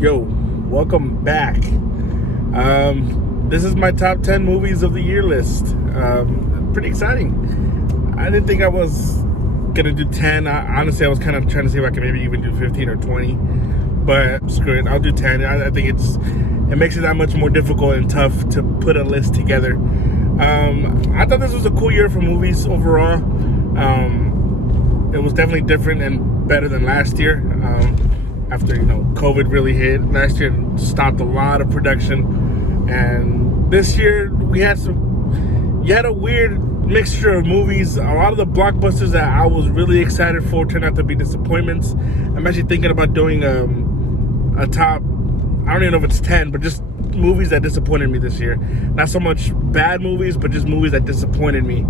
Yo, welcome back. This is my top 10 movies of the year list. Pretty exciting. I didn't think I was gonna do 10. Honestly, I was kind of trying to see if I could maybe even do 15 or 20. But screw it, I'll do 10. I think it makes it that much more difficult and tough to put a list together. I thought this was a cool year for movies overall. It was definitely different and better than last year. After COVID really hit last year, and stopped a lot of production, and this year you had a weird mixture of movies. A lot of the blockbusters that I was really excited for turned out to be disappointments. I'm actually thinking about doing a top, I don't even know if it's 10, but just movies that disappointed me this year. Not so much bad movies, but just movies that disappointed me.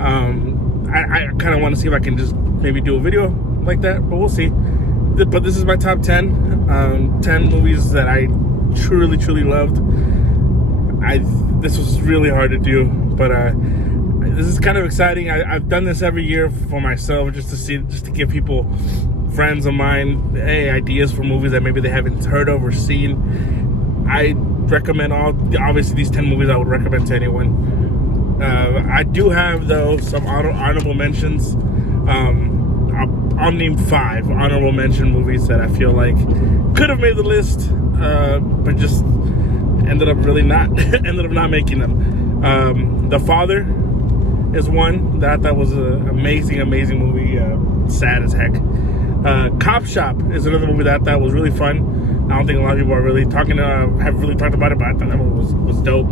I kind of want to see if I can just maybe do a video like that, but we'll see. But this is my top 10. 10 movies that I truly loved. This was really hard to do, but this is kind of exciting. I've done this every year for myself, just to give people, friends of mine, ideas for movies that maybe they haven't heard of or seen. I recommend obviously these 10 movies I would recommend to anyone. I do have, though, some honorable mentions. I'll name 5 honorable mention movies that I feel like could have made the list, but just ended up not making them. The Father is one that I thought was an amazing movie. Sad as heck. Cop Shop is another movie that I thought was really fun. I don't think a lot of people are really have really talked about it, but I thought that one was dope.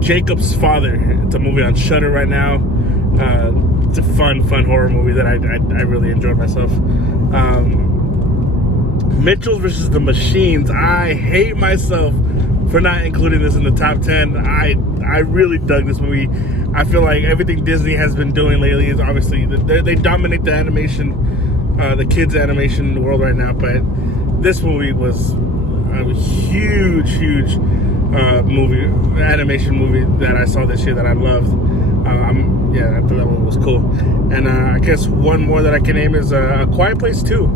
Jacob's Father. It's a movie on Shudder right now. It's a fun horror movie that I really enjoyed myself. Mitchell vs. the Machines. I hate myself for not including this in the top 10. I really dug this movie. I feel like everything Disney has been doing lately is obviously they dominate the animation, the kids animation world right now. But this movie was a huge animation movie that I saw this year that I loved. I thought that one was cool. And I guess one more that I can name is A Quiet Place 2.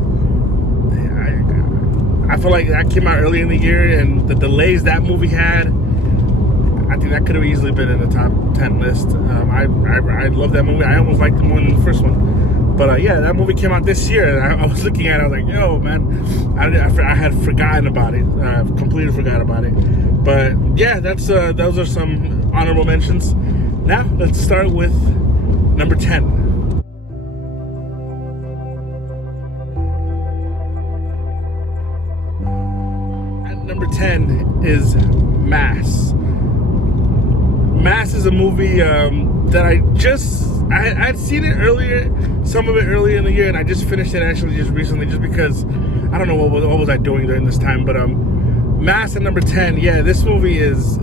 I feel like that came out early in the year, and the delays that movie had, I think that could have easily been in the top 10 list. I love that movie. I almost liked it more than the first one. But that movie came out this year, and I was looking at it, I was like, yo, man, I had forgotten about it. Completely forgot about it. But yeah, those are some honorable mentions. Now, let's start with number 10. At number 10 is Mass. Mass is a movie that I'd seen it earlier, some of it earlier in the year, and I just finished it actually just recently, just because I don't know what was I doing during this time. But Mass at number 10. Yeah, this movie it's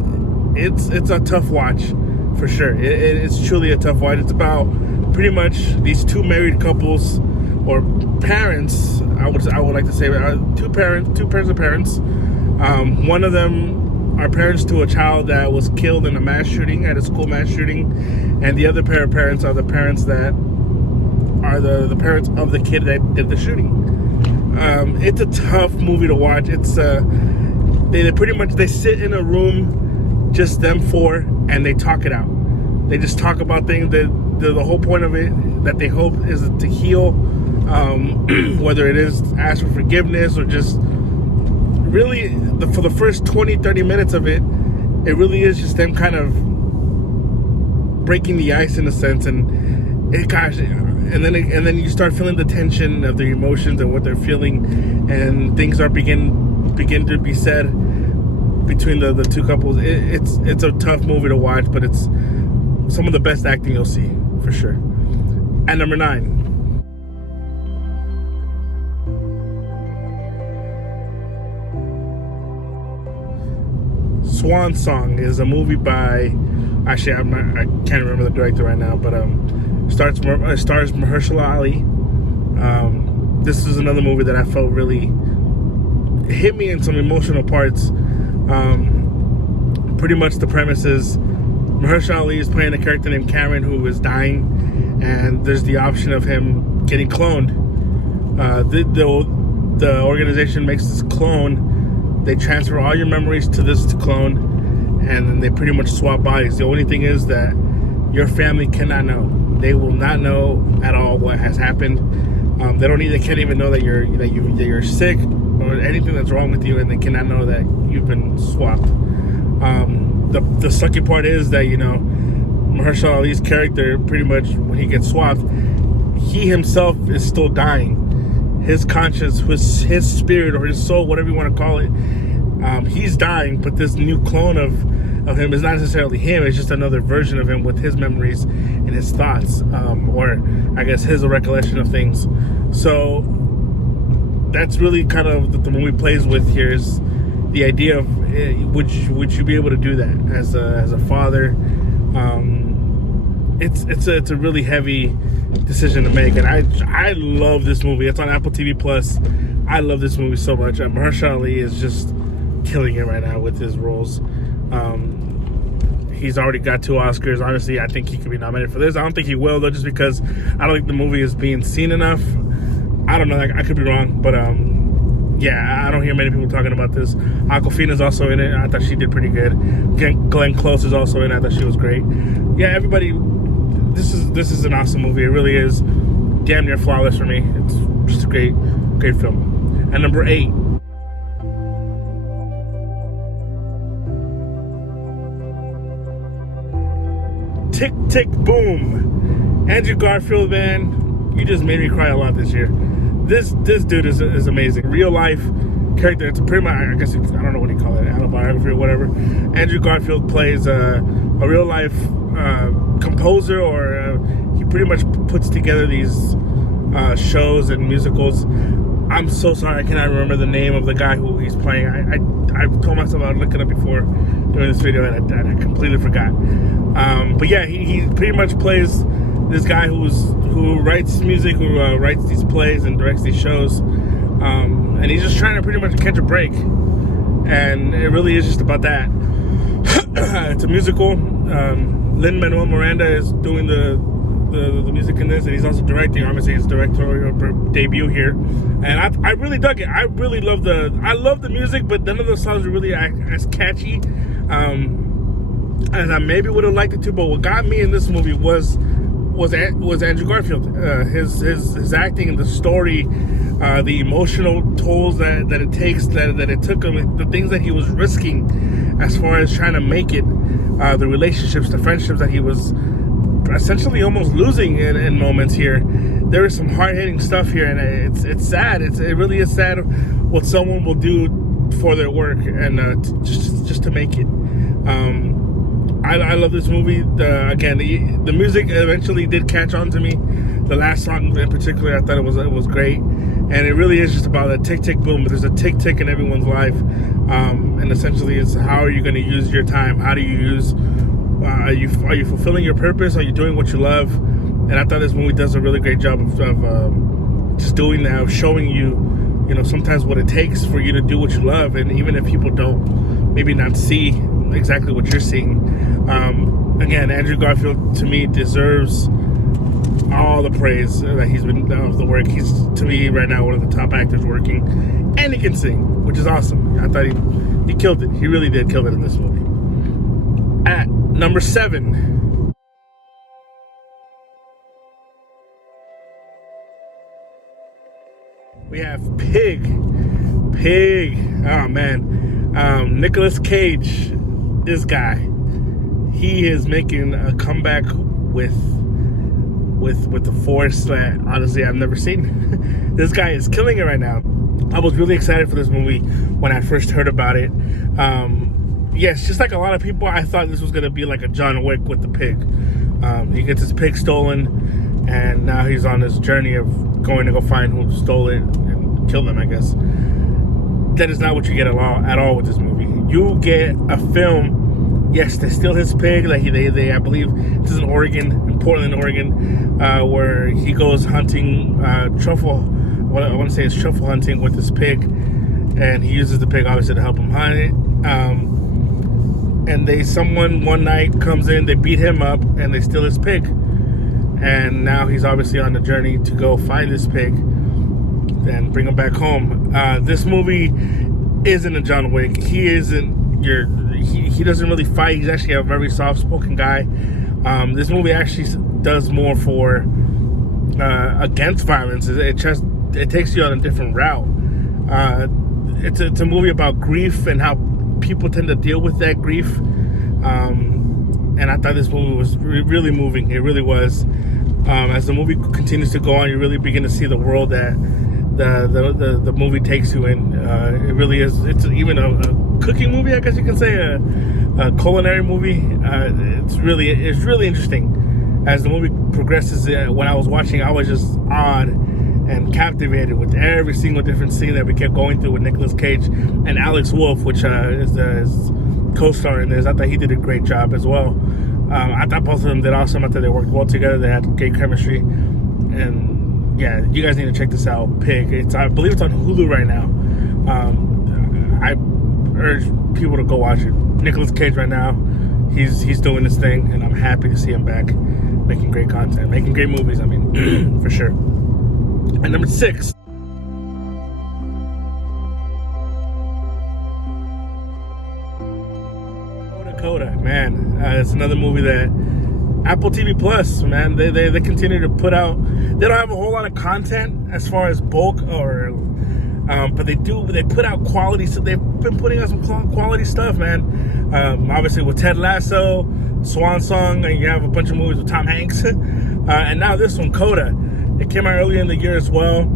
a tough watch. For sure, it's truly a tough watch. It's about pretty much these two married couples, or parents. I would like to say two parents of parents. One of them are parents to a child that was killed in a school mass shooting, and the other pair of parents are the parents that are the parents of the kid that did the shooting. It's a tough movie to watch. It's they pretty much sit in a room, just them four, and they talk it out. They just talk about things. The whole point of it that they hope is to heal, whether it is ask for forgiveness or just really for the first 20-30 minutes of it really is just them kind of breaking the ice in a sense, and then you start feeling the tension of their emotions and what they're feeling, and things are begin to be said between the two couples. It's a tough movie to watch, but it's some of the best acting you'll see, for sure. At number 9. Swan Song is a movie by, actually I can't remember the director right now, but stars Mahershala Ali. This is another movie that I felt really hit me in some emotional parts. Pretty much the premise is Mahershala Ali is playing a character named Cameron who is dying, and there's the option of him getting cloned. the organization makes this clone. They transfer all your memories to this clone, and then they pretty much swap bodies. The only thing is that your family cannot know. They will not know at all what has happened. They can't even know that you're sick or anything that's wrong with you, and they cannot know that you've been swapped. The sucky part is that, you know, Mahershala Ali's character, pretty much when he gets swapped, he himself is still dying. His conscience, his spirit, or his soul, whatever you want to call it, he's dying, but this new clone of him is not necessarily him. It's just another version of him with his memories and his thoughts, or I guess his recollection of things. So that's really kind of the movie plays with here, is the idea of would you be able to do that as a father? It's a really heavy decision to make, and I love this movie. It's on Apple TV Plus. I love this movie so much. Mahershala Ali is just killing it right now with his roles. He's already got 2 Oscars. Honestly, I think he could be nominated for this. I don't think he will, though, just because I don't think the movie is being seen enough. I don't know. I could be wrong, but yeah, I don't hear many people talking about this. Awkwafina's also in it. I thought she did pretty good. Glenn Close is also in it. I thought she was great. Yeah, everybody. This is an awesome movie. It really is. Damn near flawless for me. It's just a great film. And number 8. Tick, Tick, Boom. Andrew Garfield, man, you just made me cry a lot this year. This dude is amazing. Real life character. It's pretty much, I guess, I don't know what you call it, autobiography or whatever. Andrew Garfield plays a real life composer, or he pretty much puts together these shows and musicals. I'm so sorry, I cannot remember the name of the guy who he's playing. I told myself I would look it up before doing this video, and I completely forgot. But yeah, he pretty much plays this guy who writes music, who writes these plays and directs these shows, and he's just trying to pretty much catch a break. And it really is just about that. It's a musical. Lin-Manuel Miranda is doing the music in this, and he's also directing. Obviously, his directorial debut here, and I really dug it. I really love the music, but none of the songs are really as catchy as I maybe would have liked it to. But what got me in this movie was Andrew Garfield. His acting and the story, the emotional tolls that it takes, that it took him, the things that he was risking as far as trying to make it, the relationships, the friendships that he was essentially almost losing in moments here. There is some hard-hitting stuff here, and it's sad. It really is sad what someone will do for their work, and just to make it. I love this movie. The music eventually did catch on to me. The last song in particular, I thought it was great, and it really is just about a tick, tick, boom. There's a tick, tick in everyone's life, and essentially it's how are you going to use your time? How do you use? Are you fulfilling your purpose? Are you doing what you love? And I thought this movie does a really great job of just doing that, of showing you know, sometimes what it takes for you to do what you love, and even if people don't maybe not see exactly what you're seeing. Again, Andrew Garfield to me deserves all the praise that he's been of the work. He's, to me right now, one of the top actors working, and he can sing, which is awesome. I thought he killed it. He really did kill it in this movie. At number 7, we have Pig. Oh man, Nicolas Cage. This guy, he is making a comeback with the force that honestly I've never seen. This guy is killing it right now. I was really excited for this movie when I first heard about it. Yes, just like a lot of people, I thought this was going to be like a John Wick with the pig. He gets his pig stolen, and now he's on this journey of going to go find who stole it and kill them, I guess. That is not what you get at all with this movie. You get a film, yes, they steal his pig. Like they I believe this is in Portland, Oregon, where he goes hunting truffle. What I want to say is truffle hunting with this pig, and he uses the pig obviously to help him hunt it. And someone one night comes in, they beat him up, and they steal his pig. And now he's obviously on the journey to go find this pig and bring him back home. This movie isn't a John Wick. He isn't he doesn't really fight. He's actually a very soft-spoken guy. This movie actually does more for against violence. It takes you on a different route. It's a movie about grief and how people tend to deal with that grief. And I thought this movie was really moving. It really was. As the movie continues to go on, you really begin to see the world that the movie takes you in. It really is. It's even a cooking movie, I guess you can say, a culinary movie. It's really interesting. As the movie progresses, when I was watching, I was just awed and captivated with every single different scene that we kept going through with Nicolas Cage and Alex Wolff, which is his co-star in this. I thought he did a great job as well. I thought both of them did awesome. I thought they worked well together. They had great chemistry. And yeah, you guys need to check this out. Pig. I believe it's on Hulu right now. I urge people to go watch it. Nicolas Cage right now, he's doing this thing, and I'm happy to see him back making great content, making great movies. I mean, for sure. And number 6. Coda, man, it's another movie that Apple TV Plus, man, they continue to put out. They don't have a whole lot of content as far as bulk, or but they put out quality. So they've been putting out some quality stuff, man. Obviously with Ted Lasso, Swan Song, and you have a bunch of movies with Tom Hanks, and now this one, Coda. It came out earlier in the year as well.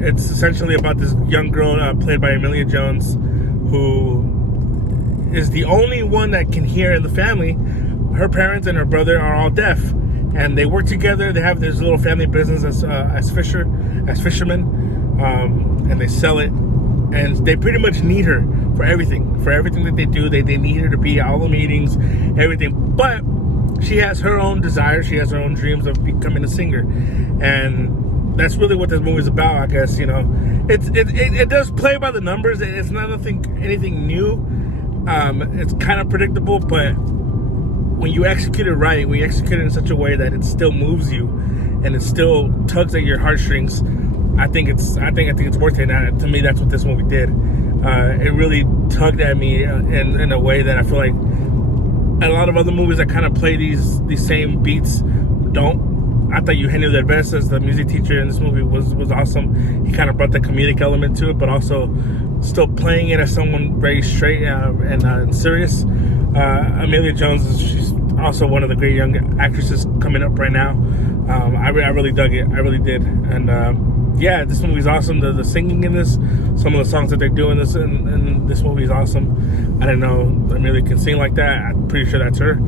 It's essentially about this young girl played by Emilia Jones, who is the only one that can hear in the family. Her parents and her brother are all deaf, and they work together. They have this little family business as fishermen, and they sell it. And they pretty much need her for everything that they do. They need her to be at all the meetings, everything. But she has her own desires. She has her own dreams of becoming a singer, and that's really what this movie is about. I guess, you know, it does play by the numbers. It's not anything new. It's kind of predictable, but when you execute it right, when you execute it in such a way that it still moves you and it still tugs at your heartstrings, I think it's worth it. And to me, that's what this movie did. It really tugged at me in a way that I feel like a lot of other movies that kind of play these same beats don't. I thought Eugenio Derbez, as the music teacher in this movie, was awesome. He kind of brought the comedic element to it, but also still playing it as someone very straight and serious. Emilia Jones, she's also one of the great young actresses coming up right now. I really dug it. I really did. And yeah, this movie's awesome. The singing in this, some of the songs that they do in this movie is awesome. I didn't know Emilia can sing like that. I'm pretty sure that's her.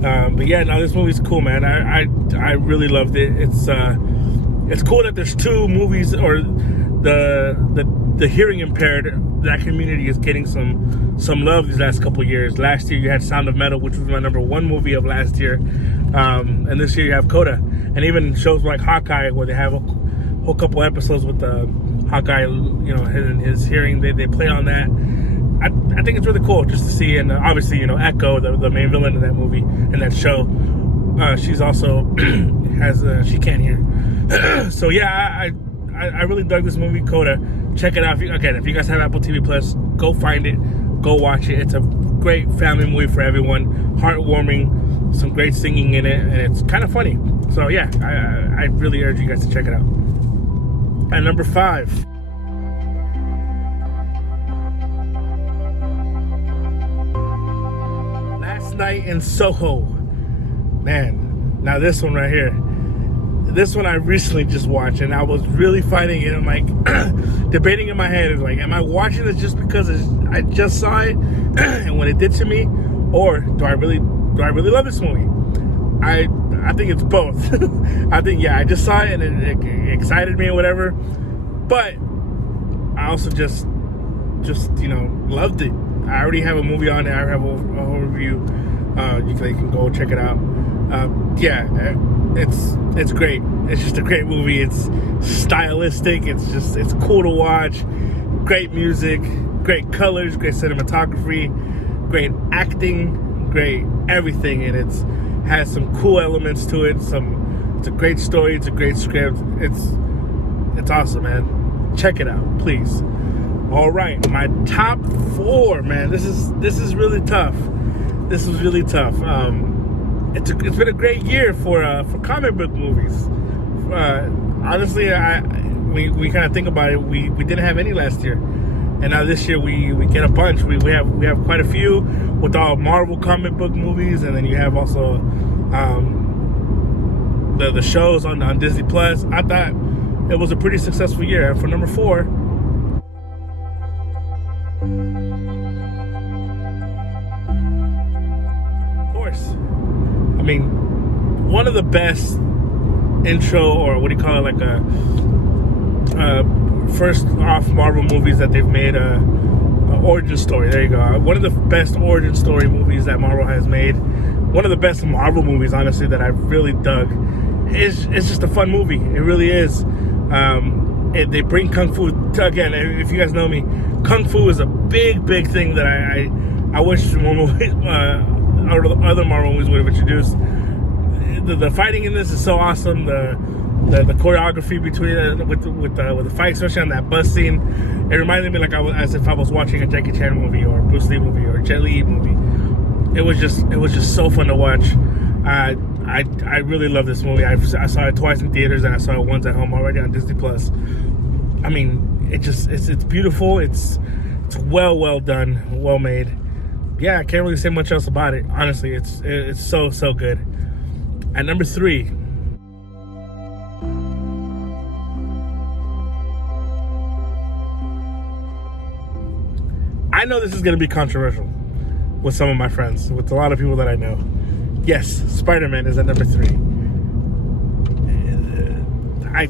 But yeah, no, this movie's cool, man. I really loved it. It's cool that there's 2 movies, or the hearing impaired, that community is getting some love these last couple years. Last year you had Sound of Metal, which was my number 1 movie of last year, and this year you have Coda, and even shows like Hawkeye, where they have a whole couple episodes with the Hawkeye, you know, his hearing. They play on that. I think it's really cool just to see, and obviously, you know, Echo, the main villain in that movie, in that show, she's also she can't hear. So yeah, I really dug this movie, Coda. Check it out. If you guys have Apple TV Plus, go find it, go watch it. It's a great family movie for everyone. Heartwarming, some great singing in it, and it's kind of funny. So yeah, I really urge you guys to check it out. And number 5. Last Night in Soho. Man, now this one right here. This one I recently just watched, and I was really fighting it. I'm like debating in my head, like, am I watching this just because I just saw it and what it did to me, or do I really love this movie? I think it's both. I think, yeah, I just saw it and it excited me or whatever, but I also just you know, loved it. I already have a movie on it. I have a whole review. You can go check it out. Yeah, it's great. It's just a great movie. It's stylistic. It's cool to watch. Great music, great colors, great cinematography, great acting, great everything, and it's has some cool elements to it. It's a great story. It's a great script. It's awesome, man. Check it out, please. All right, my top 4, man. This is really tough. This was really tough. It's been a great year for comic book movies. Honestly, we kind of think about it. We didn't have any last year, and now this year we get a bunch. We have quite a few with all Marvel comic book movies, and then you have also the shows on Disney Plus. I thought it was a pretty successful year. And for number 4, of course, I mean, one of the best intro, or what do you call it, like a first off Marvel movies that they've made, a origin story. There you go. One of the best origin story movies that Marvel has made. One of the best Marvel movies, honestly, that I've really dug. It's just a fun movie. It really is. They bring Kung Fu again. If you guys know me, Kung Fu is a big thing that I wish more movies, other Marvel movies would have introduced. The fighting in this is so awesome. The choreography between with the fight, especially on that bus scene, it reminded me as if I was watching a Jackie Chan movie or a Bruce Lee movie or a Jet Li movie. It was just so fun to watch. I really love this movie. I saw it twice in theaters, and I saw it once at home already on Disney Plus. I mean, it's beautiful. It's well done, well made. Yeah, I can't really say much else about it. Honestly, it's so good. At number 3, I know this is going to be controversial with some of my friends, with a lot of people that I know. Yes, Spider-Man is at number 3. I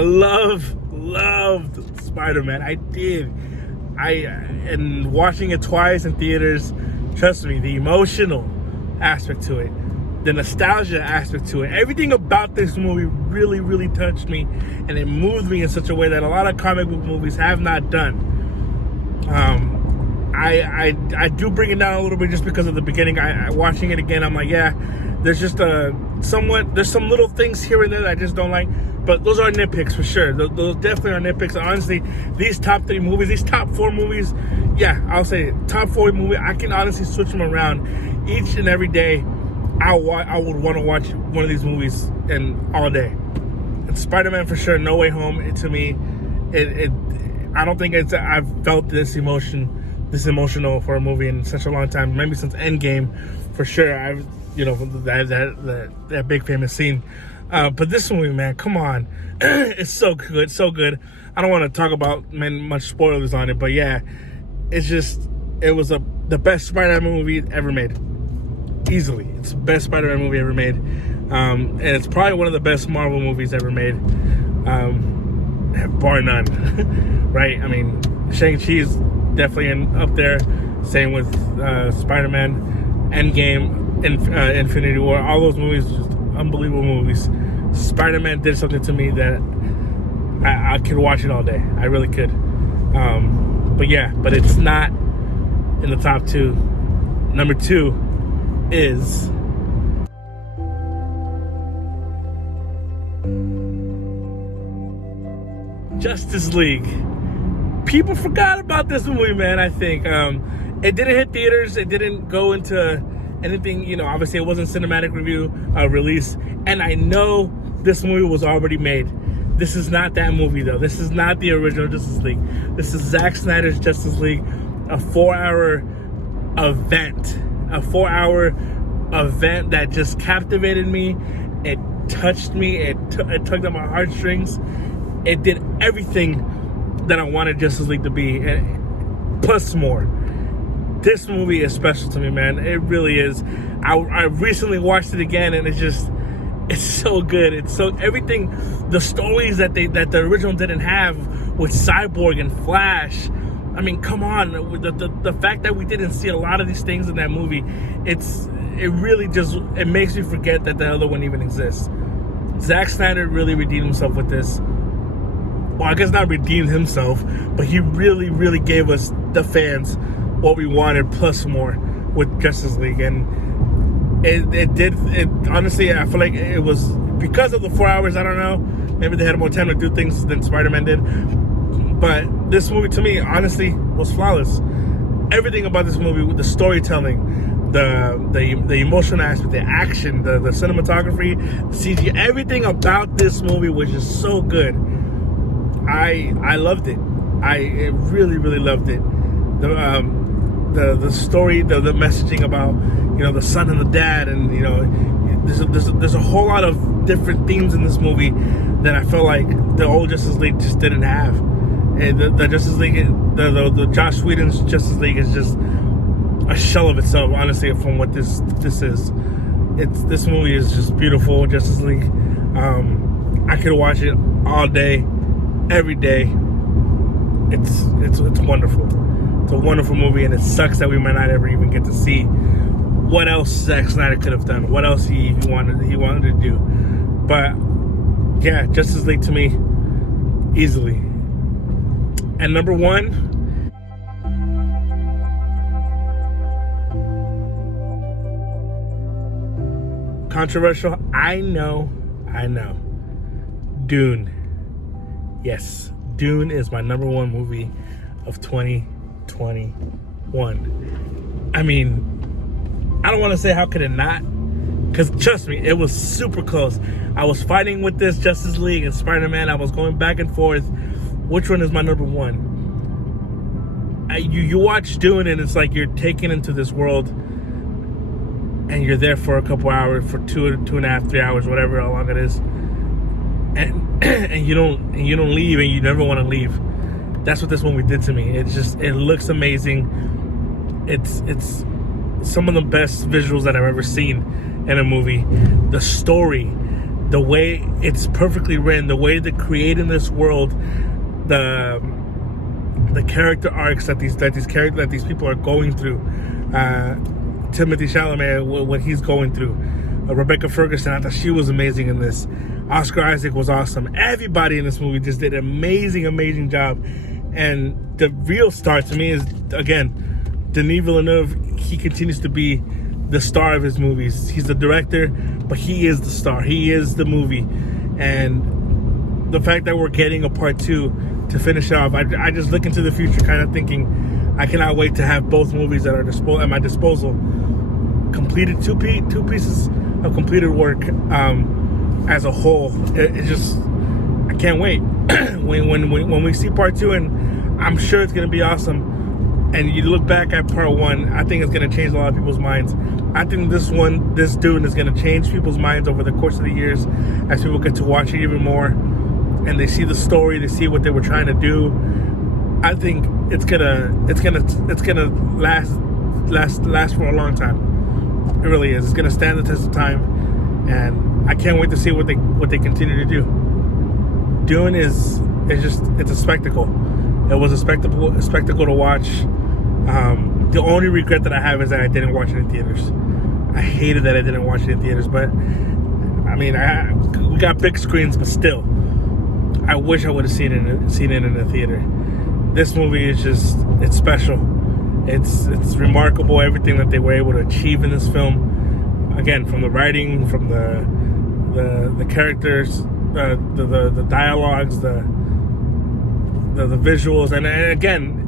loved Spider-Man. I did. And watching it twice in theaters, trust me, the emotional aspect to it, the nostalgia aspect to it, everything about this movie really touched me, and it moved me in such a way that a lot of comic book movies have not done. I do bring it down a little bit just because of the beginning. Watching it again, I'm like, yeah, there's just there's some little things here and there that I just don't like, but those are nitpicks for sure. Those definitely are nitpicks. And honestly, these top 3 movies, these top 4 movies, yeah, I'll say top 4 movies, I can honestly switch them around each and every day. I would want to watch one of these movies all day. And Spider-Man for sure. No Way Home, to me, I don't think I've felt this emotional for a movie in such a long time. Maybe since Endgame, for sure. That big famous scene. But this movie, man, come on, it's so good, so good. I don't want to talk about much spoilers on it, but yeah, it was the best Spider-Man movie ever made. Easily, it's the best Spider-Man movie ever made, and it's probably one of the best Marvel movies ever made, bar none. Right? I mean, Shang-Chi is definitely up there. Same with Spider-Man, Endgame, Infinity War. All those movies, just unbelievable movies. Spider-Man did something to me that I could watch it all day. I really could. But it's not in the top 2. Number 2 is Justice League. People forgot about this movie, man. I think it didn't hit theaters. It didn't go into anything. Obviously, it wasn't cinematic release. And I know this movie was already made. This is not that movie, though. This is not the original Justice League. This is Zack Snyder's Justice League, a 4-hour event. A 4-hour event that just captivated me. It touched me. It tugged at my heartstrings. It did everything that I wanted Justice League to be, and plus more. This movie is special to me, man. It really is. I recently watched it again, and it's so good. It's so everything, the stories that the original didn't have with Cyborg and Flash. I mean, come on, the fact that we didn't see a lot of these things in that movie, it really just, it makes you forget that the other one even exists. Zack Snyder really redeemed himself with this. Well, I guess not redeemed himself, but he really gave us, the fans, what we wanted plus more with Justice League. And it honestly, I feel like it was because of the 4 hours. I don't know, maybe they had more time to do things than Spider-Man did, but this movie to me, honestly, was flawless. Everything about this movie, with the storytelling, the emotional aspect, the action, the cinematography, CG, everything about this movie was just so good. I loved it. I really, really loved it. The story, the messaging about, you know, the son and the dad, and, you know, there's a whole lot of different themes in this movie that I felt like the old Justice League just didn't have. And the Justice League, the Joss Whedon's Justice League is just a shell of itself, honestly, from what this is. This movie is just beautiful, Justice League. I could watch it all day, every day. It's wonderful. It's a wonderful movie, and it sucks that we might not ever even get to see what else Zack Snyder could have done, what else he wanted to do. But yeah, Justice League to me, easily. And number one, controversial, I know. Dune. Yes, Dune is my number one movie of 2021. I mean, I don't want to say how could it not, because trust me, it was super close. I was fighting with this Justice League and Spider-Man. I was going back and forth. Which one is my number one? You watch Dune, and it's like you're taken into this world, and you're there for a couple hours, for 2.5, 3 hours, whatever how long it is, and you don't leave, and you never want to leave. That's what this movie did to me. It looks amazing. It's some of the best visuals that I've ever seen in a movie. The story, the way it's perfectly written, the way they create in this world, the character arcs that these people are going through. Timothy Chalamet, what he's going through. Rebecca Ferguson, I thought she was amazing in this. Oscar Isaac was awesome. Everybody in this movie just did an amazing job. And the real star to me is, again, Denis Villeneuve. He continues to be the star of his movies. He's the director, but he is the star. He is the movie. And the fact that we're getting a part 2 to finish off, I just look into the future kind of thinking, I cannot wait to have both movies at my disposal. Completed two pieces of completed work as a whole. It just, I can't wait. when we see part 2, and I'm sure it's going to be awesome. And you look back at part 1, I think it's going to change a lot of people's minds. I think this Dune is going to change people's minds over the course of the years as people get to watch it even more, and they see the story, they see what they were trying to do. I think it's gonna last for a long time. It really is. It's gonna stand the test of time, and I can't wait to see what they continue to do. Dune it's a spectacle. It was a spectacle to watch. The only regret that I have is that I didn't watch it in theaters. I hated that I didn't watch it in theaters, but I mean, we got big screens, but still, I wish I would have seen it in the theater. This movie is it's special. It's remarkable, everything that they were able to achieve in this film. Again, from the writing, from the characters, the dialogues, the visuals, and again,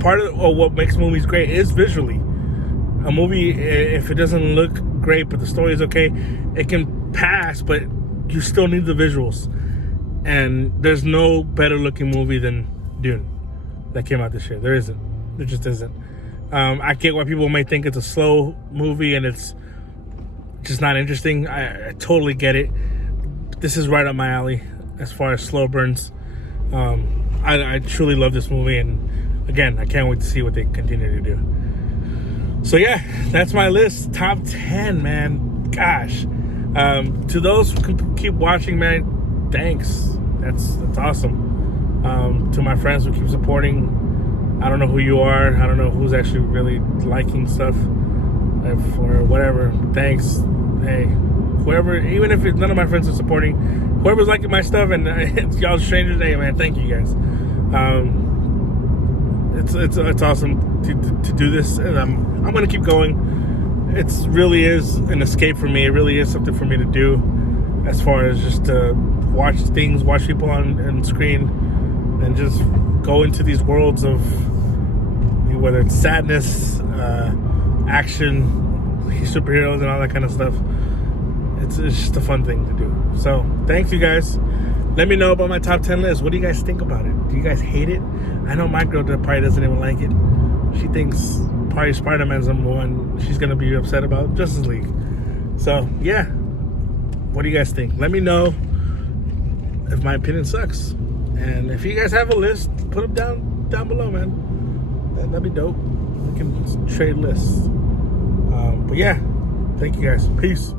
part of what makes movies great is visually. A movie, if it doesn't look great but the story is okay, it can pass, but you still need the visuals. And there's no better looking movie than Dune that came out this year. There isn't. There just isn't. I get why people may think it's a slow movie and it's just not interesting. I totally get it. This is right up my alley as far as slow burns. I truly love this movie, and again, I can't wait to see what they continue to do. So yeah, that's my list. Top 10, man. Gosh. To those who can keep watching, man, thanks. That's awesome. To my friends who keep supporting, I don't know who you are. I don't know who's actually really liking stuff or whatever. Thanks. Hey, whoever, even if none of my friends are supporting, whoever's liking my stuff and y'all strangers, hey man, thank you guys. It's awesome to do this, and I'm gonna keep going. It really is an escape for me. It really is something for me to do, as far as just to watch people on screen and just go into these worlds of whether it's sadness, action, superheroes, and all that kind of stuff. It's just a fun thing to do. So thanks, you guys. Let me know about my top 10 list. What do you guys think about it? Do you guys hate it? I know my girl probably doesn't even like it. She thinks probably Spider-Man's number one. She's gonna be upset about Justice League. So yeah, what do you guys think? Let me know if my opinion sucks. And if you guys have a list, put them down below, man. That'd be dope. We can trade lists. But yeah, thank you guys. Peace.